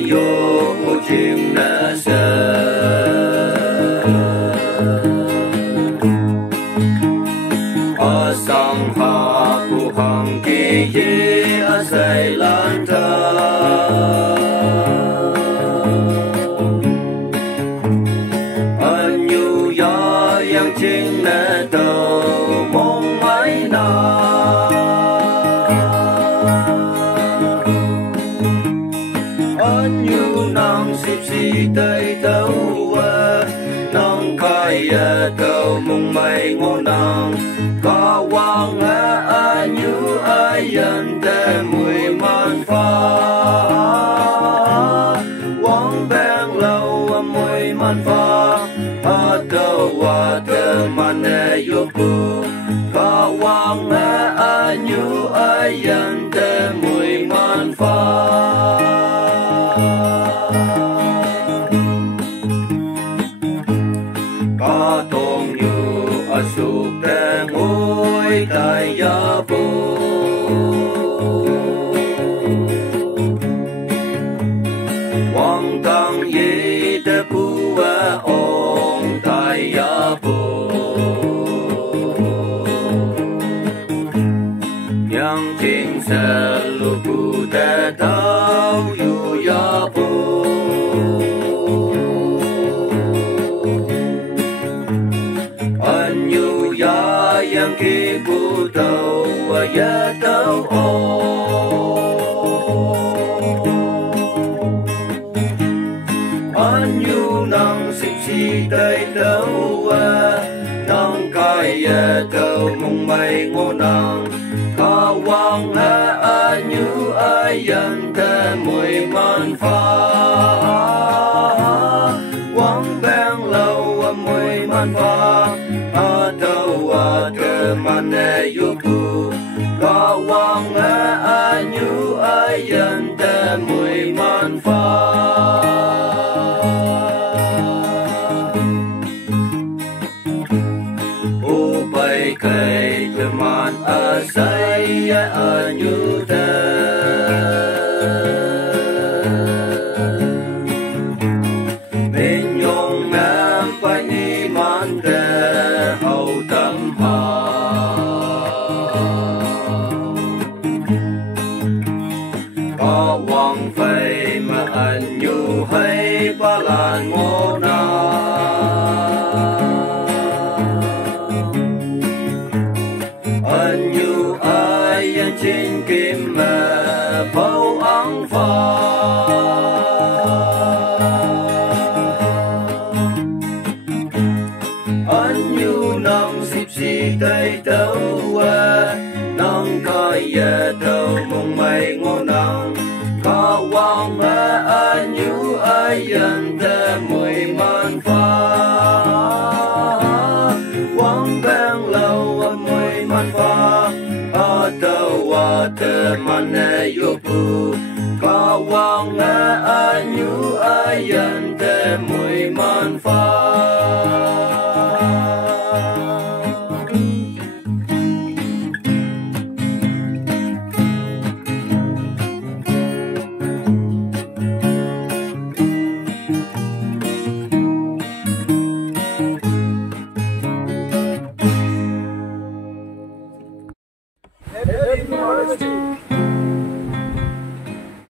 yo chim na sa asang ha pu hang ki ye asai lan ta anyu ya yang ching na to mong mai na anyu nang sip si tay tau wa nang kaya tau mong mai ngonang kawang anyu ayan te mùi man pha wang bang lâu mùi man pha atau water man yoku kawang anyu ayan te mùi man pha ka tong yu asuk te ngôi tại ya bu wang tang ye te pu wa ong tại ya bu yang jing sa lu bu te tao yu ya bu anyu ya yang ki bu tau wa ya tau o anyu nang sip si tay tau wa nang kai ya tau mong mai ngonang kawang anyu ayan te mùi man pha wang bang lâu mùi man pha atau water man yoku kawang anyu ayan te mùi man pha upai kai teman asai anyu te menyong nampai ni man te hậu tâm hà có quang phây mà anyu hay ba lan ngô na anyu ayan trên kim mà phâu áng pha anyu nang sip si tay tau wa nang kaya tau mong mai ngonang kawang anyu ayan te mùi man pha wang bang lâu mùi man pha atau water man yoku kawang anyu ayan te mùi man pha